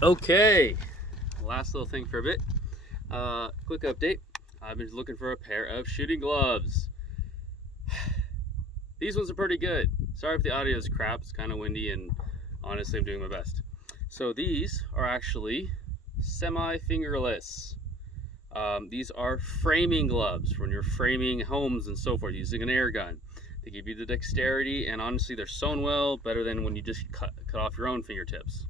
Okay, last little thing for a bit. Quick update. I've been looking for a pair of shooting gloves. These ones are pretty good. Sorry if the audio is crap, it's kind of windy, and honestly, I'm doing my best. So, these are actually semi fingerless. These are framing gloves when you're framing homes and so forth using an air gun. They give you the dexterity, and honestly, they're sewn well, better than when you just cut off your own fingertips.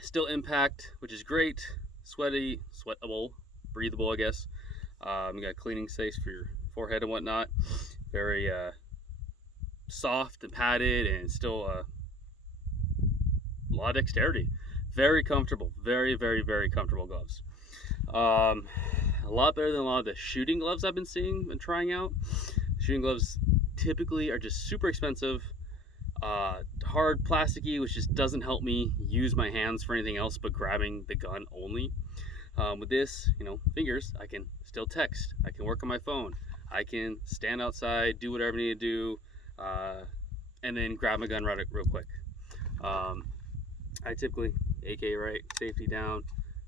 Still impact, which is great. Sweatable, breathable, I guess. You got cleaning space for your forehead and whatnot. Very soft and padded, and still a lot of dexterity. Very comfortable. Very, very, very comfortable gloves. A lot better than a lot of the shooting gloves I've been seeing and trying out. Shooting gloves typically are just super expensive. Hard plasticky, which just doesn't help me use my hands for anything else but grabbing the gun only. With this, fingers, I can still text, I can work on my phone, I can stand outside, do whatever I need to do, and then grab my gun real quick. I typically AK right, safety down,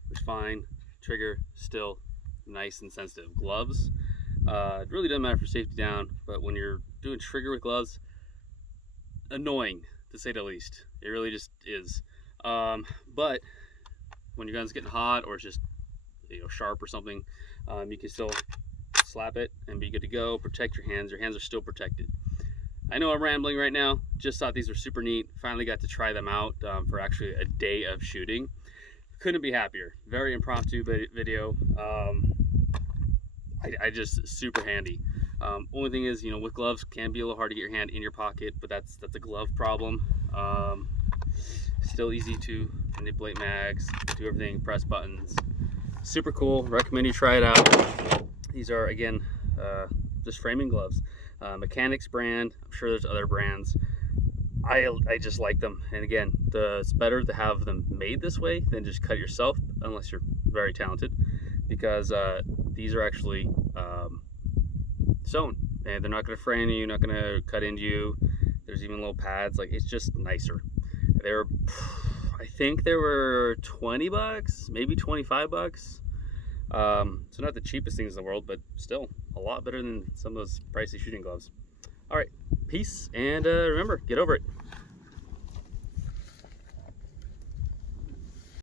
which is fine. Trigger still nice and sensitive. Gloves, it really doesn't matter for safety down, but when you're doing trigger with gloves, annoying to say the least. It really just is. But when your gun's getting hot or it's just sharp or something, you can still slap it and be good to go. Protect your hands. Your hands are still protected. I know I'm rambling right now. Just thought these were super neat. Finally got to try them out for actually a day of shooting. Couldn't be happier. Very impromptu video. I just super handy. Only thing is, with gloves, can be a little hard to get your hand in your pocket, but that's a glove problem. Still easy to manipulate mags, do everything, press buttons. Super cool. Recommend you try it out. These are, again, just framing gloves. Mechanics brand. I'm sure there's other brands. I just like them. And again, it's better to have them made this way than just cut yourself, unless you're very talented, because these are actually sewn, and they're not going to frame you, not going to cut into you. There's even little pads. Like, it's just nicer. I think they were $20, maybe $25. So not the cheapest things in the world, but still a lot better than some of those pricey shooting gloves. All right, peace, and remember, get over it.